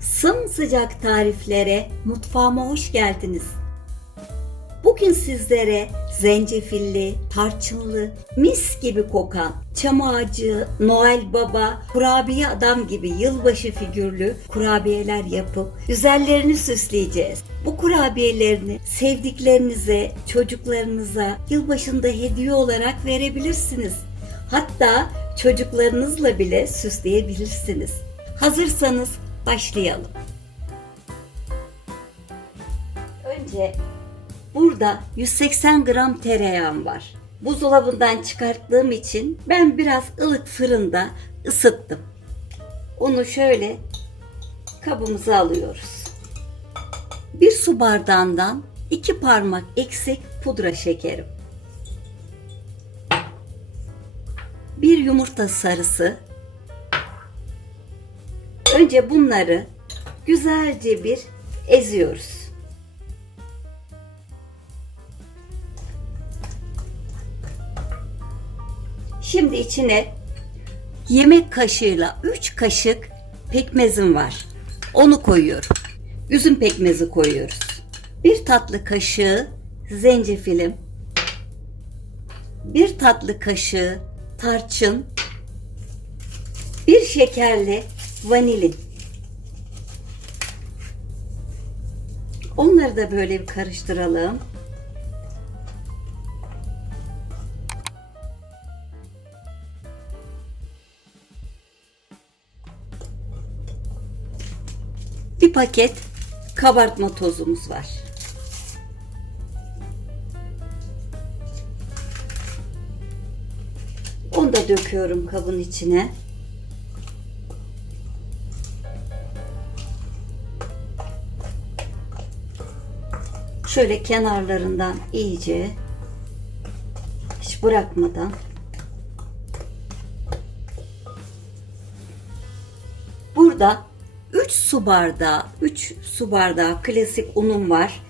Sımsıcak tariflere mutfağıma hoş geldiniz. Bugün sizlere zencefilli, tarçınlı, mis gibi kokan, çam ağacı, Noel Baba, kurabiye adam gibi yılbaşı figürlü kurabiyeler yapıp üzerlerini süsleyeceğiz. Bu kurabiyelerini sevdiklerinize, çocuklarınıza yılbaşında hediye olarak verebilirsiniz. Hatta çocuklarınızla bile süsleyebilirsiniz. Hazırsanız başlayalım. Önce burada 180 gram tereyağım var. Buzdolabından çıkarttığım için ben biraz ılık fırında ısıttım. Onu şöyle kabımıza alıyoruz. Bir su bardağından iki parmak eksik pudra şekerim. Bir yumurta sarısı. Önce bunları güzelce bir eziyoruz. Şimdi içine yemek kaşığıyla 3 kaşık pekmezim var. Onu koyuyorum. Üzüm pekmezi koyuyoruz. Bir tatlı kaşığı zencefilim. Bir tatlı kaşığı tarçın. Bir şekerli vanilin. Onları da böyle bir karıştıralım. Bir paket kabartma tozumuz var. Onu da döküyorum kabın içine. Şöyle kenarlarından iyice hiç bırakmadan Burada 3 su bardağı, 3 su bardağı klasik unum var.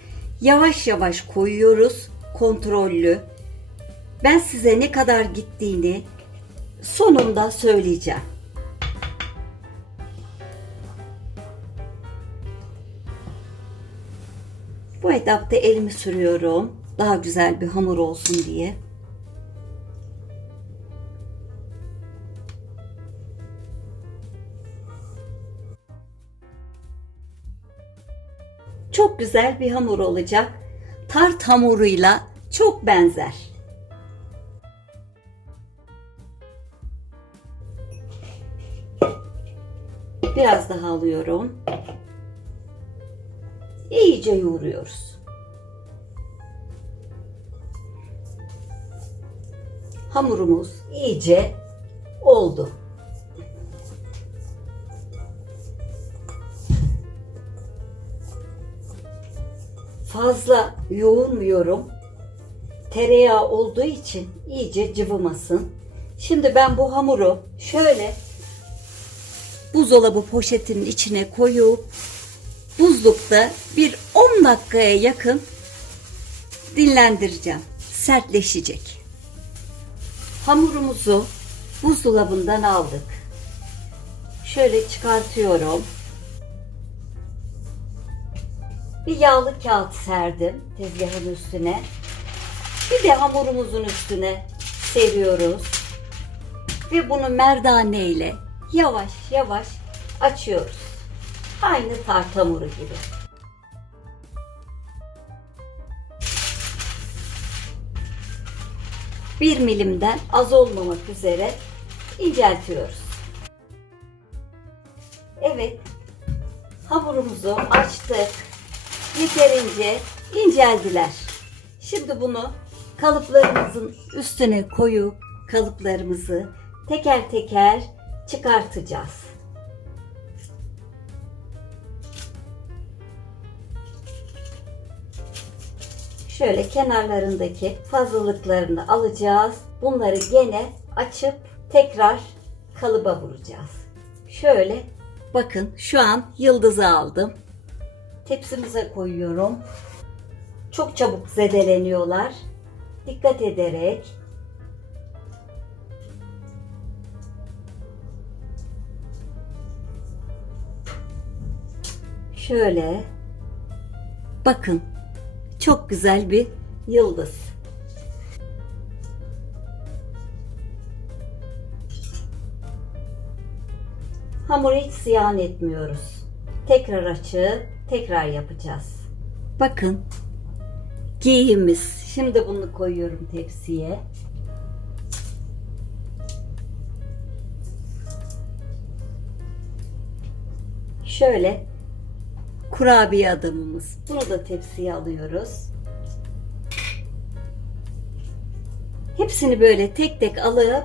Yavaş yavaş koyuyoruz, kontrollü. Ben size ne kadar gittiğini sonunda söyleyeceğim. Bu etapta elimi sürüyorum. Daha güzel bir hamur olsun diye. Çok güzel bir hamur olacak. Tart hamuruyla çok benzer. Biraz daha alıyorum. İyice yoğuruyoruz. Hamurumuz iyice oldu. Fazla yoğurmuyorum. Tereyağı olduğu için iyice cıvımasın. Şimdi ben bu hamuru şöyle buzdolabı poşetinin içine koyup buzlukta bir 10 dakikaya yakın dinlendireceğim. Sertleşecek. Hamurumuzu buzdolabından aldık. Şöyle çıkartıyorum. Bir yağlı kağıt serdim tezgahın üstüne. Bir de hamurumuzun üstüne seriyoruz. Ve bunu merdane ile yavaş yavaş açıyoruz. Aynı tart hamuru gibi. Bir milimden az olmamak üzere inceltiyoruz. Evet, hamurumuzu açtık. Yeterince inceldiler. Şimdi bunu kalıplarımızın üstüne koyup kalıplarımızı teker teker çıkartacağız. Şöyle kenarlarındaki fazlalıklarını alacağız. Bunları gene açıp tekrar kalıba vuracağız. Şöyle bakın şu an yıldızı aldım. Tepsimize koyuyorum. Çok çabuk zedeleniyorlar. Dikkat ederek Şöyle. Bakın. Çok güzel bir yıldız. Hamuru hiç ziyan etmiyoruz. Tekrar açıp tekrar yapacağız. Bakın. Giyimiz. Şimdi bunu koyuyorum tepsiye. Şöyle kurabiye adamımız. Bunu da tepsiye alıyoruz. Hepsini böyle tek tek alıp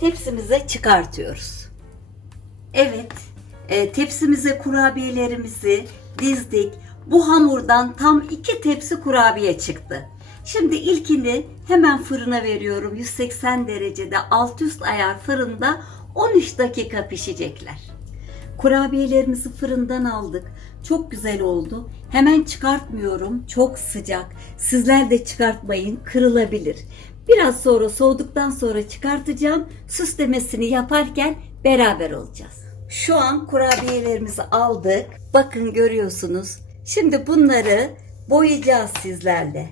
tepsimize çıkartıyoruz. Evet, e, tepsimize kurabiyelerimizi dizdik. Bu hamurdan tam iki tepsi kurabiye çıktı. Şimdi ilkini hemen fırına veriyorum. 180 derecede alt üst ayar fırında 13 dakika pişecekler. Kurabiyelerimizi fırından aldık. Çok güzel oldu. Hemen çıkartmıyorum. Çok sıcak. Sizler de çıkartmayın. Kırılabilir. Biraz sonra soğuduktan sonra çıkartacağım. Süslemesini yaparken beraber olacağız. Şu an kurabiyelerimizi aldık. Bakın görüyorsunuz. Şimdi bunları boyayacağız sizlerle.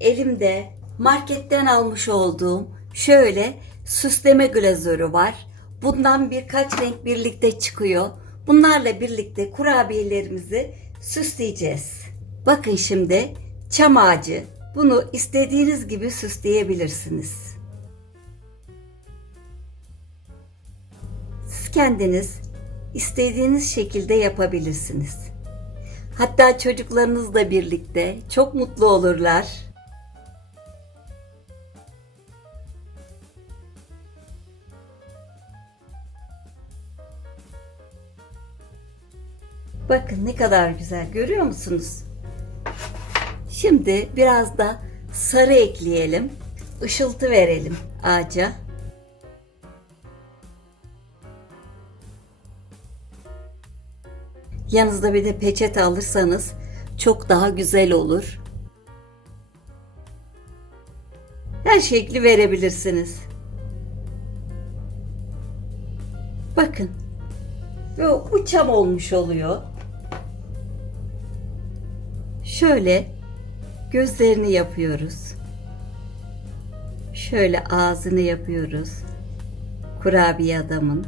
Elimde marketten almış olduğum şöyle süsleme glazörü var. Bundan birkaç renk birlikte çıkıyor. Bunlarla birlikte kurabiyelerimizi süsleyeceğiz. Bakın şimdi çam ağacı. Bunu istediğiniz gibi süsleyebilirsiniz. Siz kendiniz istediğiniz şekilde yapabilirsiniz. Hatta çocuklarınızla birlikte çok mutlu olurlar. Bakın ne kadar güzel görüyor musunuz? Şimdi biraz da sarı ekleyelim. Işıltı verelim ağaca. Yanınızda bir de peçete alırsanız çok daha güzel olur. Her şekli verebilirsiniz. Bakın. Ve bu çam olmuş oluyor. Şöyle gözlerini yapıyoruz. Şöyle ağzını yapıyoruz. Kurabiye adamın.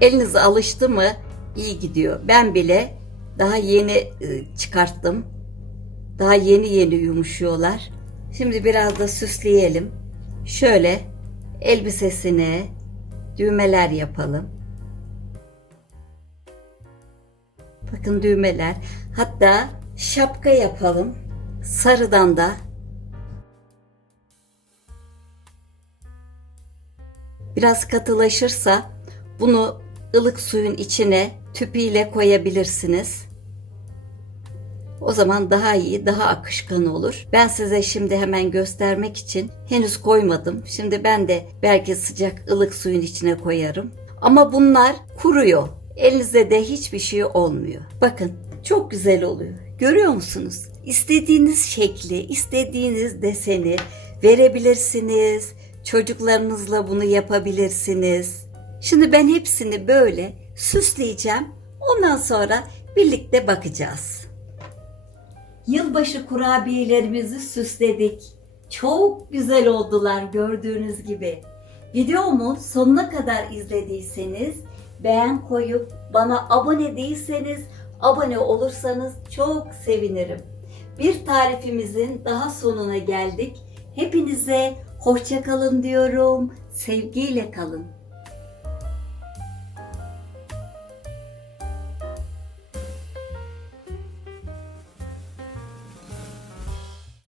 Eliniz alıştı mı iyi gidiyor. Ben bile daha yeni e, çıkarttım. Daha yeni yeni yumuşuyorlar. Şimdi biraz da süsleyelim. Şöyle elbisesine düğmeler yapalım. Bakın düğmeler. Hatta şapka yapalım. Sarıdan da biraz katılaşırsa bunu ılık suyun içine tüpüyle koyabilirsiniz. O zaman daha iyi, daha akışkan olur. Ben size şimdi hemen göstermek için henüz koymadım. Şimdi ben de belki sıcak ılık suyun içine koyarım. Ama bunlar kuruyor. Elinize de hiçbir şey olmuyor. Bakın çok güzel oluyor. Görüyor musunuz? İstediğiniz şekli, istediğiniz deseni verebilirsiniz. Çocuklarınızla bunu yapabilirsiniz. Şimdi ben hepsini böyle süsleyeceğim. Ondan sonra birlikte bakacağız. Yılbaşı kurabiyelerimizi süsledik. Çok güzel oldular gördüğünüz gibi. Videomu sonuna kadar izlediyseniz beğen koyup bana abone değilseniz abone olursanız çok sevinirim. Bir tarifimizin daha sonuna geldik. Hepinize hoşça kalın diyorum. Sevgiyle kalın.